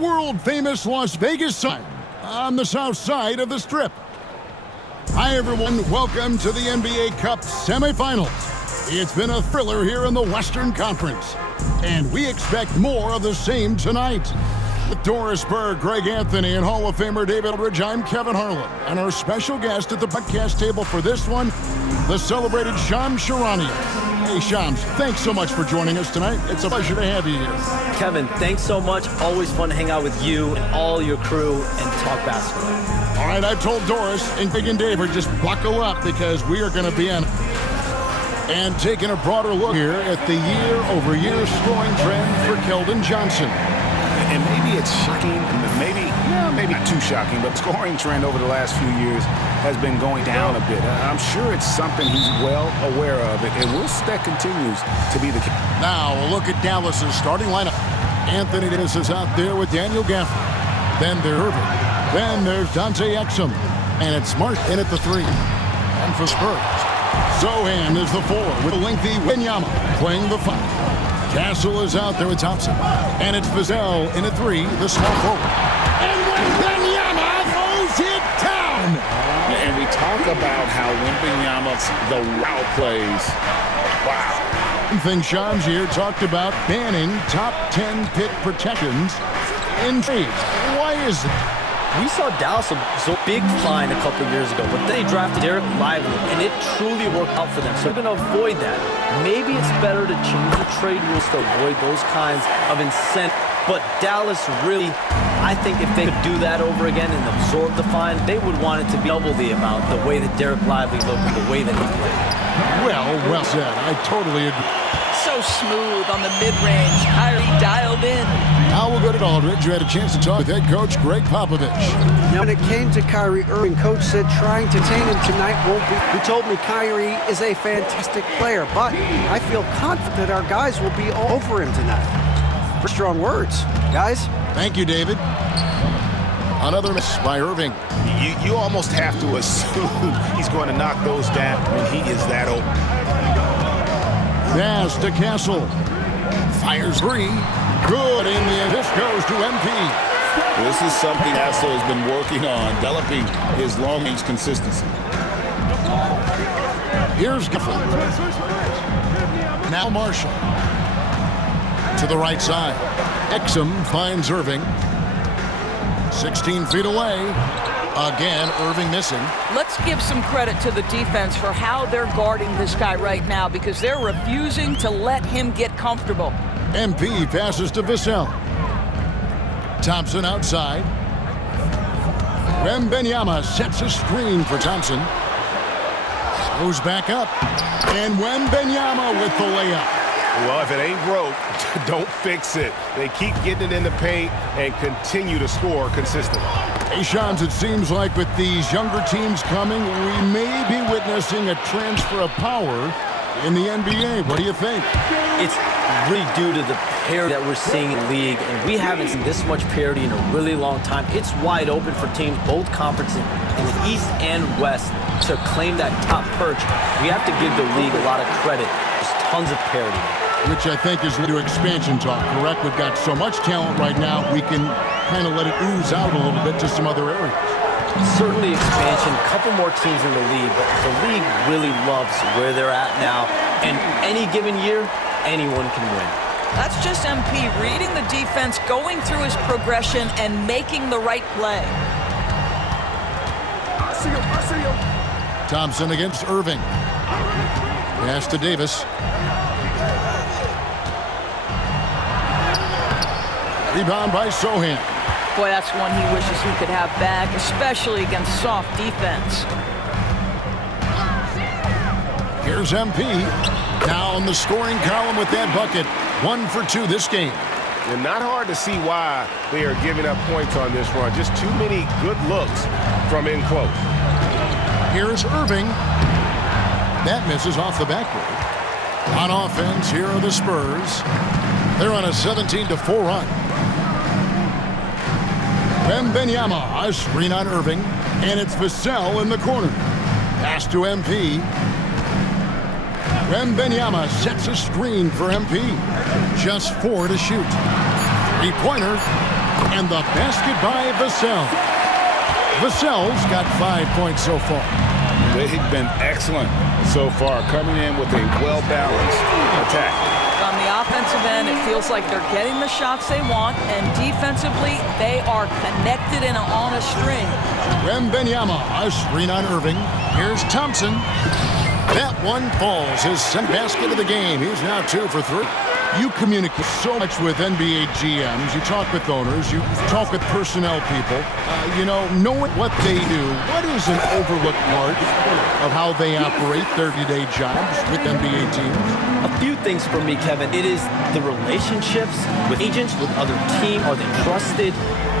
world-famous Las Vegas sign on the south side of the Strip. Hi, everyone. Welcome to the NBA Cup semifinals. It's been a thriller here in the Western Conference, and we expect more of the same tonight. With Doris Burke, Greg Anthony, and Hall of Famer David Aldridge, I'm Kevin Harlan. And our special guest at the podcast table for this one, the celebrated Shams Charania. Hey, Shams, thanks so much for joining us tonight. It's a pleasure to have you here. Kevin, thanks so much. Always fun to hang out with you and all your crew and talk basketball. All right, I've told Doris and Greg and David, just buckle up because we are going to be on. And taking a broader look here at the year-over-year scoring trend for Keldon Johnson. And maybe it's shocking, maybe not too shocking, but scoring trend over the last few years has been going down a bit. I'm sure it's something he's well aware of, and we'll see that continues to be the case. Now, a look at Dallas's starting lineup. Anthony Davis is out there with Daniel Gafford. Then there's Irving. Then there's Dante Exum. And it's Smart in at the 3. And for Spurs, Zohan is the 4 with a lengthy Wembanyama playing the 5. Castle is out there with Thompson. And it's Vassell in at 3, the small forward. And Wembanyama throws it down! And we talk about how Wembanyama's the route plays. Wow. One thing Shams here talked about banning top 10 pick protections in trades. Why is it? We saw Dallas so big fine a couple years ago, but they drafted Dereck Lively, and it truly worked out for them. So they're going to avoid that. Maybe it's better to change the trade rules to avoid those kinds of incentives. But Dallas really, I think if they could do that over again and absorb the fine, they would want it to be double the amount, the way that Dereck Lively looked and the way that he played. Well said. I totally agree. So smooth on the mid-range. Kyrie dialed in. Now we'll go to Aldridge, who had a chance to talk with head coach Greg Popovich. When it came to Kyrie Irving, coach said trying to tame him tonight won't be. He told me Kyrie is a fantastic player, but I feel confident our guys will be all over him tonight. Strong words, guys. Thank you, David. Another miss by Irving. You almost have to assume he's going to knock those down when he is that open. Pass to Castle. Fires 3. Good, and this goes to MP. This is something Castle has been working on, developing his long-range consistency. Here's Gafford. Now Marshall. To the right side. Exum finds Irving. 16 feet away. Again, Irving missing. Let's give some credit to the defense for how they're guarding this guy right now because they're refusing to let him get comfortable. MP passes to Vassell. Thompson outside. Wembanyama sets a screen for Thompson. Goes back up. And Wembanyama with the layup. Well, if it ain't broke, don't fix it. They keep getting it in the paint and continue to score consistently. Hey, Shams, it seems like with these younger teams coming, we may be witnessing a transfer of power in the NBA. What do you think? It's really due to the parity that we're seeing in the league, and we haven't seen this much parity in a really long time. It's wide open for teams, both conferences in the East and West, to claim that top perch. We have to give the league a lot of credit. There's tons of parity. Which I think is due to expansion talk, correct? We've got so much talent right now, we can kind of let it ooze out a little bit to some other areas. Certainly expansion, a couple more teams in the league, but the league really loves where they're at now. And any given year, anyone can win. That's just MP reading the defense, going through his progression, and making the right play. Thompson against Irving. Pass to Davis. Rebound by Zohan. Boy, that's one he wishes he could have back, especially against soft defense. Here's MP. Now in the scoring column with that bucket. 1 for 2 this game. And not hard to see why they are giving up points on this run. Just too many good looks from in close. Here's Irving. That misses off the backboard. On offense, here are the Spurs. They're on a 17-4 run. Wembanyama, a screen on Irving, and it's Vassell in the corner. Pass to MP. Wembanyama sets a screen for MP. Just 4 to shoot. Three-pointer. And the basket by Vassell. Vassell's got 5 points so far. They've been excellent so far, coming in with a well-balanced attack. On the offensive end, it feels like they're getting the shots they want, and defensively, they are connected and on a string. Wembanyama, a screen on Irving. Here's Thompson. That one falls. His second basket of the game. He's now 2 for 3. You communicate so much with NBA GMs. You talk with owners. You talk with personnel people. Knowing what they do, what is an overlooked part of how they operate 30-day jobs with NBA teams? A few things for me, Kevin. It is the relationships with agents, with other teams. Are they trusted?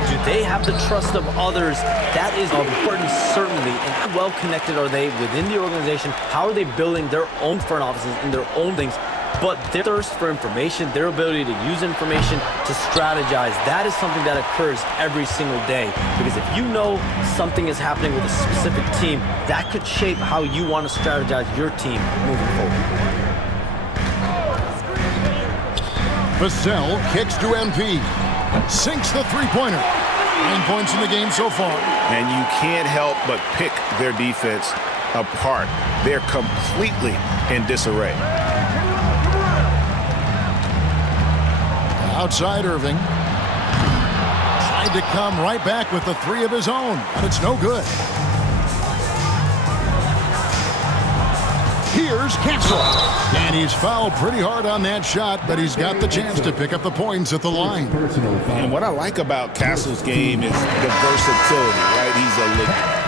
Do they have the trust of others? That is important, certainly. And how well connected are they within the organization? How are they building their own front offices and their own things? But their thirst for information, their ability to use information, to strategize, that is something that occurs every single day. Because if you know something is happening with a specific team, that could shape how you want to strategize your team moving forward. Vassell kicks to MP. Sinks the three-pointer. 9 points in the game so far. And you can't help but pick their defense apart. They're completely in disarray. Outside Irving. Tried to come right back with the 3 of his own, but it's no good. Here's Castle. And he's fouled pretty hard on that shot, but he's got the chance to pick up the points at the line. And what I like about Castle's game is the versatility, right? He's a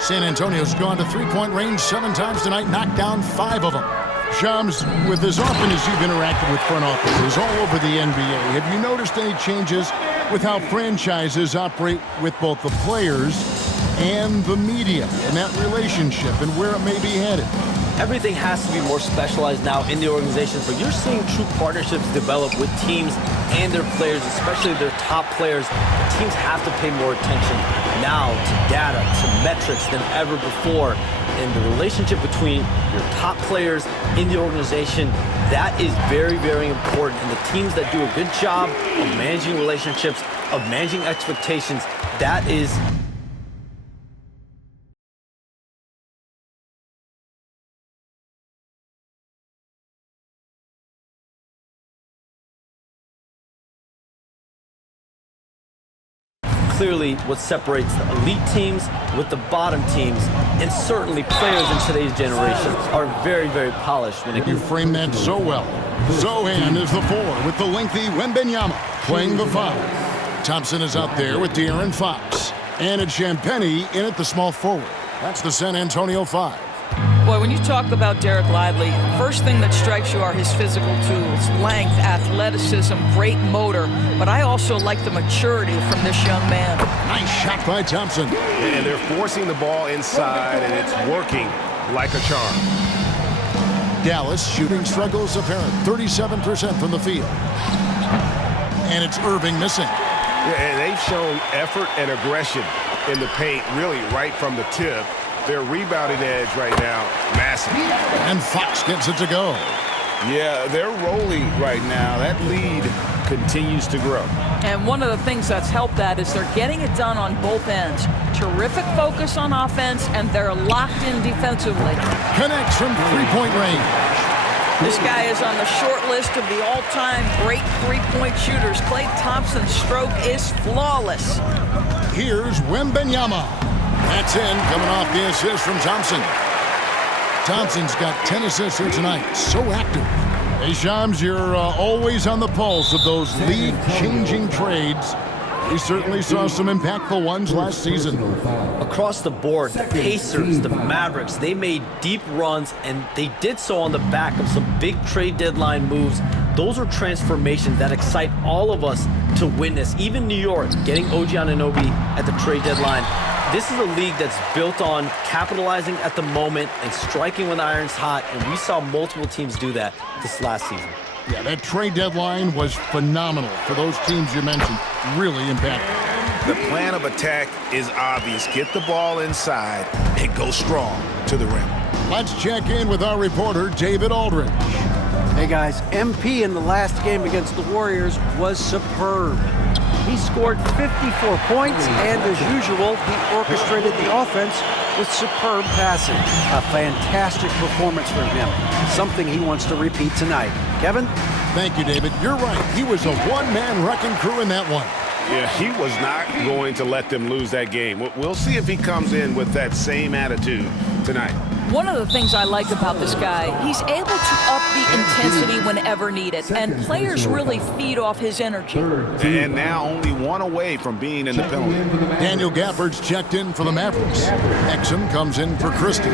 San Antonio's gone to three-point range 7 times tonight, knocked down 5 of them. Shams, with as often as you've interacted with front offices all over the NBA, have you noticed any changes with how franchises operate with both the players and the media and that relationship and where it may be headed? Everything has to be more specialized now in the organizations, but you're seeing true partnerships develop with teams and their players, especially their top players. The teams have to pay more attention now to data, to metrics than ever before. And the relationship between your top players in the organization, that is very, very important. And the teams that do a good job of managing relationships, of managing expectations, that is clearly what separates the elite teams with the bottom teams, and certainly players in today's generation are very, very polished when You frame that so well. Zohan is the 4 with the lengthy Wembanyama playing the 5. Thompson is out there with De'Aaron Fox. And it's Champagnie in at the small forward. That's the San Antonio 5. Boy, when you talk about Derek Lively, first thing that strikes you are his physical tools, length, athleticism, great motor. But I also like the maturity from this young man. Nice shot by Thompson. And they're forcing the ball inside, and it's working like a charm. Dallas shooting struggles apparent. 37% from the field. And it's Irving missing. Yeah, and they've shown effort and aggression in the paint, really right from the tip. Their rebounding edge right now, massive. And Fox gets it to go. Yeah, they're rolling right now. That lead continues to grow. And one of the things that's helped that is they're getting it done on both ends. Terrific focus on offense, and they're locked in defensively. Connects from three-point range. This guy is on the short list of the all-time great three-point shooters. Klay Thompson's stroke is flawless. Here's Wembanyama. That's in, coming off the assist from Thompson. Thompson's got 10 assists here tonight. So active. Hey, Shams, you're always on the pulse of those league-changing trades. We certainly saw some impactful ones last season. across the board. The Pacers, the Mavericks, they made deep runs, and they did so on the back of some big trade deadline moves those are transformations that excite all of us to witness. Even New York, getting OG Anunoby at the trade deadline. This is a league that's built on capitalizing at the moment and striking when the iron's hot, and we saw multiple teams do that this last season. Yeah, that trade deadline was phenomenal for those teams you mentioned. Really impactful. The plan of attack is obvious. Get the ball inside and go strong to the rim. Let's check in with our reporter, David Aldridge. Hey guys, MP in the last game against the Warriors was superb. He scored 54 points, and as usual, he orchestrated the offense with superb passing. A fantastic performance from him, something he wants to repeat tonight. Kevin? Thank you, David. You're right. He was a one-man wrecking crew in that one. Yeah, he was not going to let them lose that game. We'll see if he comes in with that same attitude tonight. One of the things I like about this guy, he's able to up the intensity whenever needed, and players really feed off his energy. And now only one away from being in the penalty. Daniel Gafford's checked in for the Mavericks. Exum comes in for Christie.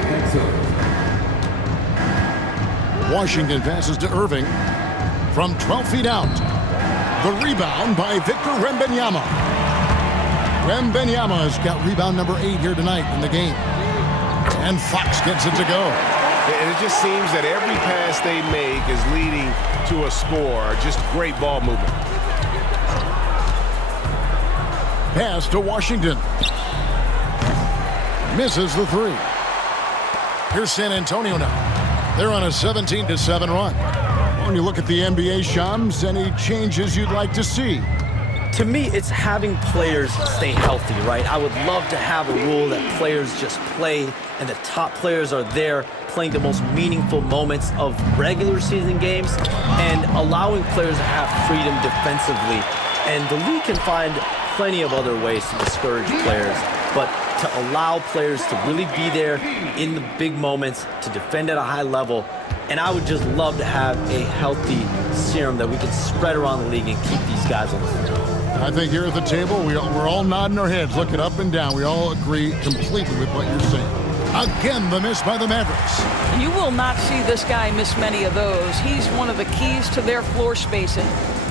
Washington passes to Irving from 12 feet out. The rebound by Victor Wembanyama. Wembanyama's got rebound number 8 here tonight in the game. And Fox gets it to go. And it just seems that every pass they make is leading to a score. Just great ball movement. Pass to Washington. Misses the 3. Here's San Antonio now. They're on a 17-7 run. When you look at the NBA, Shams, any changes you'd like to see? To me, it's having players stay healthy, right? I would love to have a rule that players just play and the top players are there playing the most meaningful moments of regular season games and allowing players to have freedom defensively. And the league can find plenty of other ways to discourage players, but to allow players to really be there in the big moments, to defend at a high level. And I would just love to have a healthy serum that we can spread around the league and keep these guys on the field. I think here at the table, we're all nodding our heads, looking up and down. We all agree completely with what you're saying. Again, the miss by the Mavericks. You will not see this guy miss many of those. He's one of the keys to their floor spacing.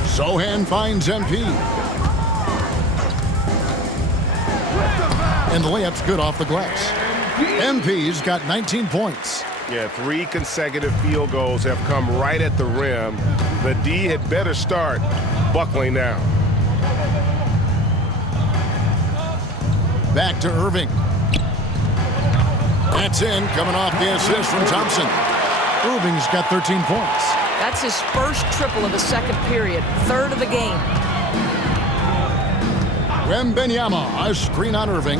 Sohan finds MP. And the layup's good off the glass. MP's got 19 points. Yeah, 3 consecutive field goals have come right at the rim. The D had better start buckling down. Back to Irving. That's in, coming off the assist from Thompson. Irving's got 13 points. That's his first triple of the second period, third of the game. Wembanyama, a screen on Irving.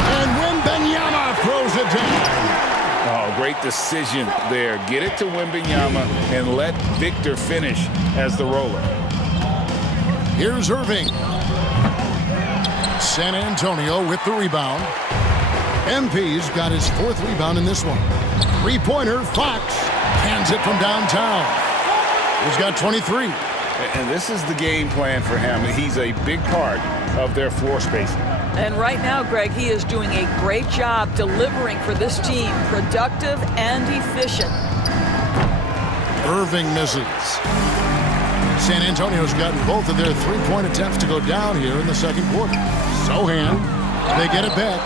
And Wembanyama throws it down. Oh, great decision there. Get it to Wembanyama and let Victor finish as the roller. Here's Irving. San Antonio with the rebound. MP's got his 4th rebound in this one. Three-pointer, Fox hands it from downtown. He's got 23. And this is the game plan for him. He's a big part of their floor spacing. And right now, Greg, he is doing a great job delivering for this team, productive and efficient. Irving misses. San Antonio's gotten both of their 3-point attempts to go down here in the second quarter. Sohan, they get it back.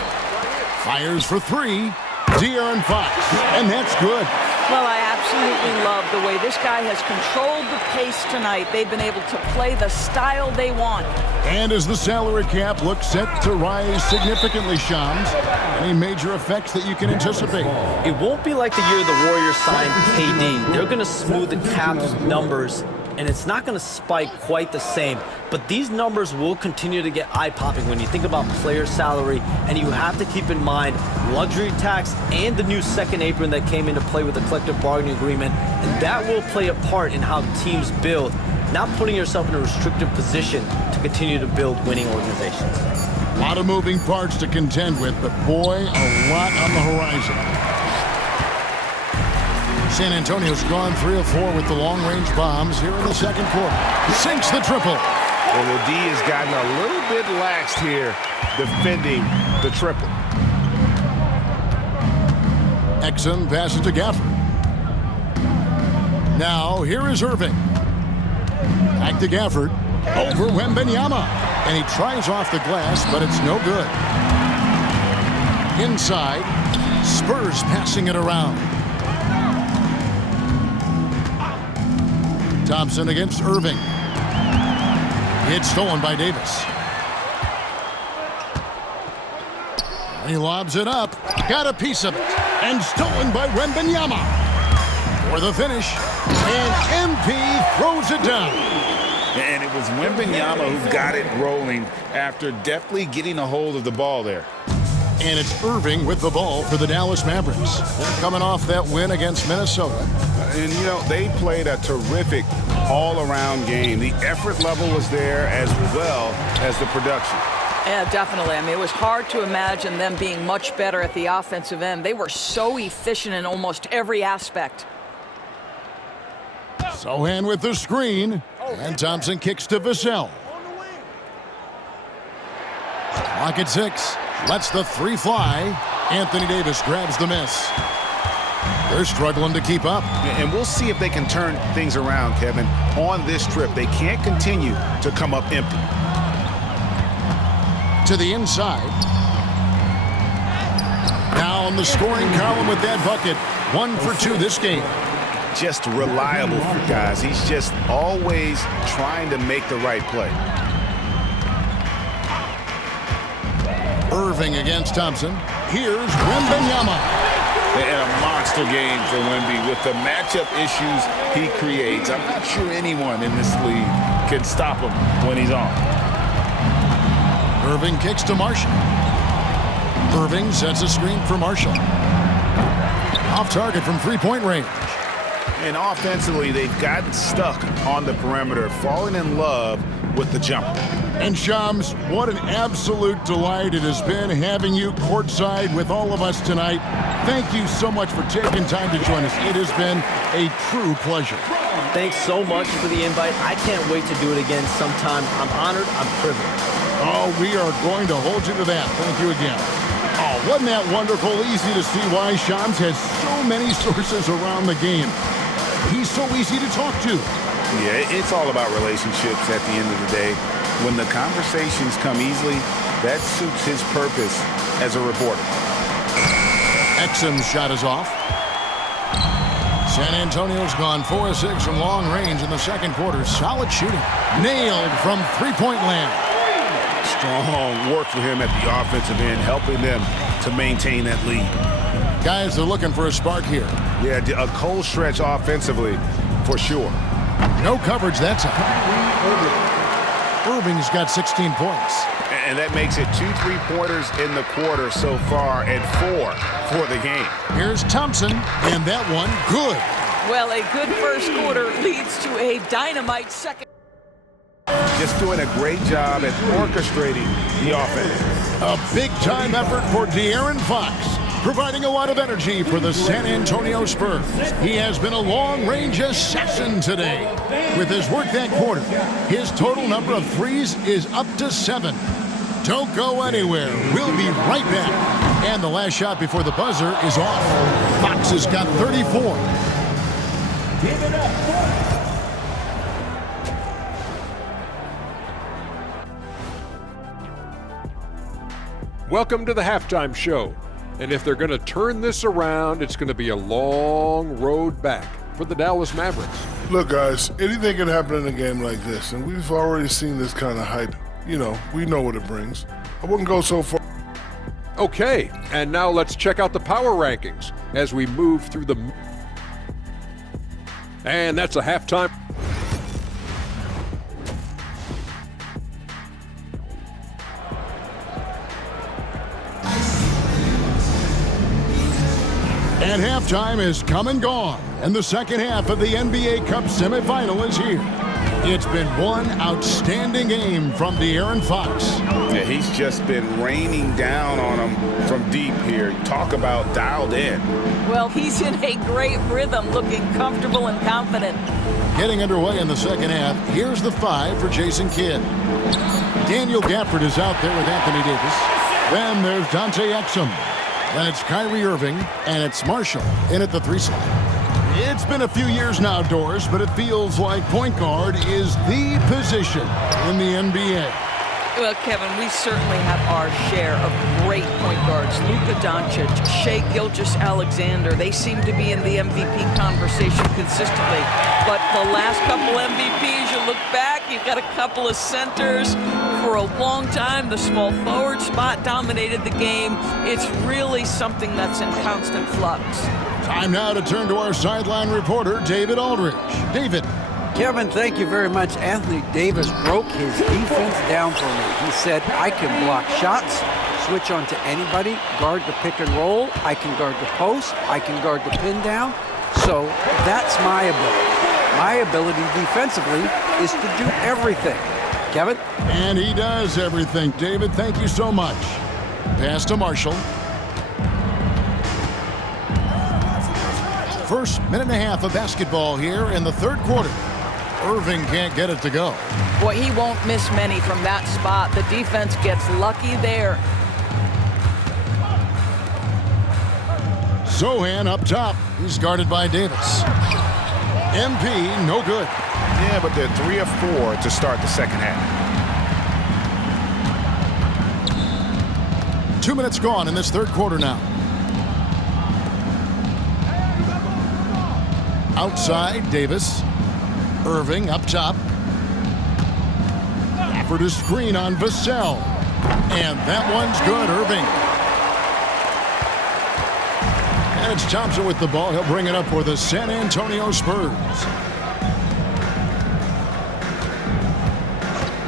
Fires for 3. De'Aaron Fox, and that's good. Well, I absolutely love the way this guy has controlled the pace tonight. They've been able to play the style they want. And as the salary cap looks set to rise significantly, Shams, any major effects that you can anticipate? It won't be like the year the Warriors signed KD. They're going to smooth the cap's numbers, and it's not going to spike quite the same. But these numbers will continue to get eye-popping when you think about player salary, and you have to keep in mind luxury tax and the new second apron that came into play with the collective bargaining agreement, and that will play a part in how teams build, not putting yourself in a restrictive position to continue to build winning organizations. A lot of moving parts to contend with, but boy, a lot on the horizon. San Antonio's gone 3 of 4 with the long-range bombs here in the second quarter. Sinks the triple. Well, the D has gotten a little bit laxed here defending the triple. Exum passes to Gafford. Now, here is Irving. Back to Gafford. Over Wembanyama. And he tries off the glass, but it's no good. Inside. Spurs passing it around. Thompson against Irving. It's stolen by Davis. And he lobs it up. Got a piece of it. And stolen by Wembanyama. For the finish. And MP throws it down. And it was Wembanyama who got it rolling after deftly getting a hold of the ball there. And it's Irving with the ball for the Dallas Mavericks. They're coming off that win against Minnesota. And, you know, they played a terrific all-around game. The effort level was there as well as the production. Yeah, definitely. I mean, it was hard to imagine them being much better at the offensive end. They were so efficient in almost every aspect. Sohan with the screen. And Thompson kicks to Vassell. Clock at 6. Lets the three fly. Anthony Davis grabs the miss. They're struggling to keep up. And we'll see if they can turn things around, Kevin. On this trip, they can't continue to come up empty. To the inside. Now on the scoring column with that bucket. 1 for 2 this game. Just reliable for guys. He's just always trying to make the right play. Irving against Thompson. Here's Wembanyama. And a monster game for Wemby with the matchup issues he creates. I'm not sure anyone in this league can stop him when he's on. Irving kicks to Marshall. Irving sets a screen for Marshall. Off target from three-point range. And offensively, they've gotten stuck on the perimeter, falling in love with the jumper. And Shams, what an absolute delight it has been having you courtside with all of us tonight. Thank you so much for taking time to join us. It has been a true pleasure. Thanks so much for the invite. I can't wait to do it again sometime. I'm honored. I'm privileged. Oh, we are going to hold you to that. Thank you again. Oh, wasn't that wonderful? Easy to see why Shams has so many sources around the game. He's so easy to talk to. Yeah, it's all about relationships at the end of the day. When the conversations come easily, that suits his purpose as a reporter. Exum's shot is off. San Antonio's gone 4 of 6 from long range in the second quarter. Solid shooting. Nailed from three-point land. Strong work for him at the offensive end, helping them to maintain that lead. Guys, they're looking for a spark here. Yeah, a cold stretch offensively for sure. No coverage that time. Irving's got 16 points. And that makes it 2 3-pointers in the quarter so far and 4 for the game. Here's Thompson, and that one good. Well, a good first quarter leads to a dynamite second. Just doing a great job at orchestrating the offense. A big-time effort for De'Aaron Fox, providing a lot of energy for the San Antonio Spurs. He has been a long-range assassin today. With his work that quarter, his total number of threes is up to 7. Don't go anywhere. We'll be right back. And the last shot before the buzzer is off. Fox has got 34. Give it up. Welcome to the halftime show. And if they're going to turn this around, it's going to be a long road back for the Dallas Mavericks. Look, guys, anything can happen in a game like this, and we've already seen this kind of hype. You know, we know what it brings. I wouldn't go so far. Okay, and now let's check out the power rankings as we move through the... And that's a halftime. And halftime is come and gone, and the second half of the NBA Cup semifinal is here. It's been one outstanding game from De'Aaron Fox. Yeah, he's just been raining down on them from deep here. Talk about dialed in. Well, he's in a great rhythm, looking comfortable and confident. Getting underway in the second half, here's the 5 for Jason Kidd. Daniel Gafford is out there with Anthony Davis. Then there's Dante Exum. Then it's Kyrie Irving, and it's Marshall in at the 3 slot. It's been a few years now, Doris, but it feels like point guard is the position in the NBA. Well, Kevin, we certainly have our share of great point guards. Luka Doncic, Shai Gilgeous-Alexander, they seem to be in the MVP conversation consistently. But the last couple MVPs, you look back, you've got a couple of centers. For a long time, the small forward spot dominated the game. It's really something that's in constant flux. Time now to turn to our sideline reporter, David Aldridge. David. Kevin, thank you very much. Anthony Davis broke his defense down for me. He said, I can block shots, switch on to anybody, guard the pick and roll, I can guard the post, I can guard the pin down. So that's my ability. My ability defensively is to do everything. Kevin? And he does everything. David, thank you so much. Pass to Marshall. First minute and a half of basketball here in the third quarter. Irving can't get it to go. Boy, he won't miss many from that spot. The defense gets lucky there. Sochan up top. He's guarded by Davis. MP, no good. Yeah, but they're 3 of 4 to start the second half. 2 minutes gone in this third quarter now. Outside, Davis. Irving up top. For the screen on Vassell. And that one's good, Irving. And it's Thompson with the ball. He'll bring it up for the San Antonio Spurs.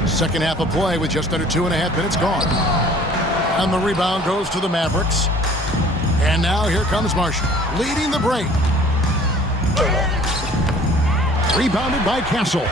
Second half of play with just under 2.5 minutes gone. And the rebound goes to the Mavericks. And now here comes Marshall, leading the break. Rebounded by Castle.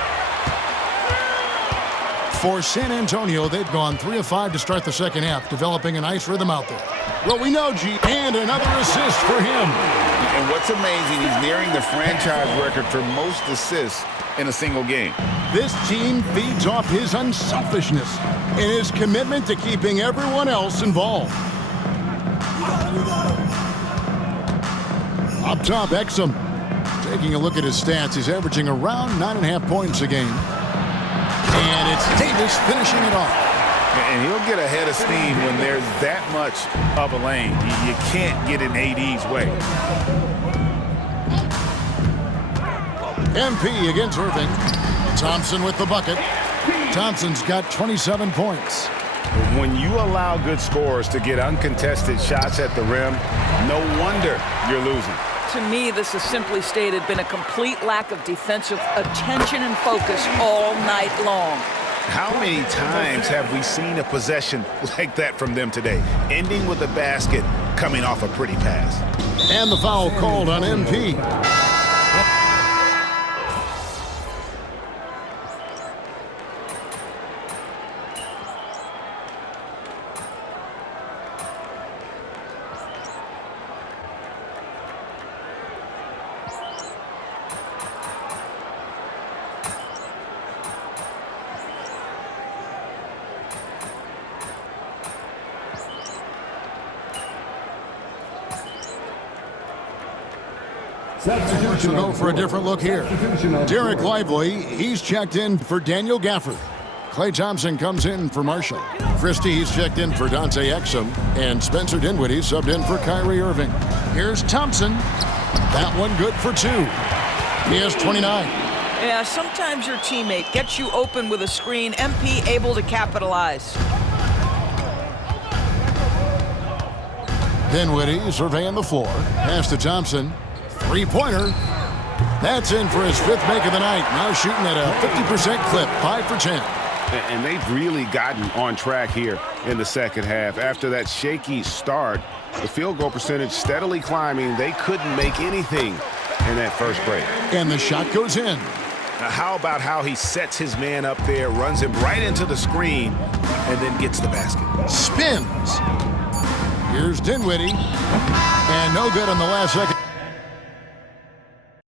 For San Antonio, they've gone 3 of 5 to start the second half, developing a nice rhythm out there. Well, we know, G. And another assist for him. And what's amazing, he's nearing the franchise record for most assists in a single game. This team feeds off his unselfishness and his commitment to keeping everyone else involved. Up top, Exum. Taking a look at his stats, he's averaging around 9.5 points a game. And it's Davis finishing it off. And he'll get ahead of steam when there's that much of a lane. You can't get in AD's way. MP against Irving. Thompson with the bucket. Thompson's got 27 points. When you allow good scorers to get uncontested shots at the rim, no wonder you're losing. To me, this has simply stated been a complete lack of defensive attention and focus all night long. How many times have we seen a possession like that from them today, ending with a basket coming off a pretty pass? And the foul called on MP. To go for a different look here. Derek Lively, he's checked in for Daniel Gafford. Klay Thompson comes in for Marshall. Christie, he's checked in for Dante Exum. And Spencer Dinwiddie subbed in for Kyrie Irving. Here's Thompson. That one good for 2. He has 29. Yeah, sometimes your teammate gets you open with a screen. MP able to capitalize. Dinwiddie surveying the floor. Pass to Thompson. Three-pointer. That's in for his 5th make of the night. Now shooting at a 50% clip, 5 for 10. And they've really gotten on track here in the second half. After that shaky start, the field goal percentage steadily climbing. They couldn't make anything in that first break. And the shot goes in. Now, how about how he sets his man up there, runs him right into the screen, and then gets the basket. Spins. Here's Dinwiddie. And no good on the last second.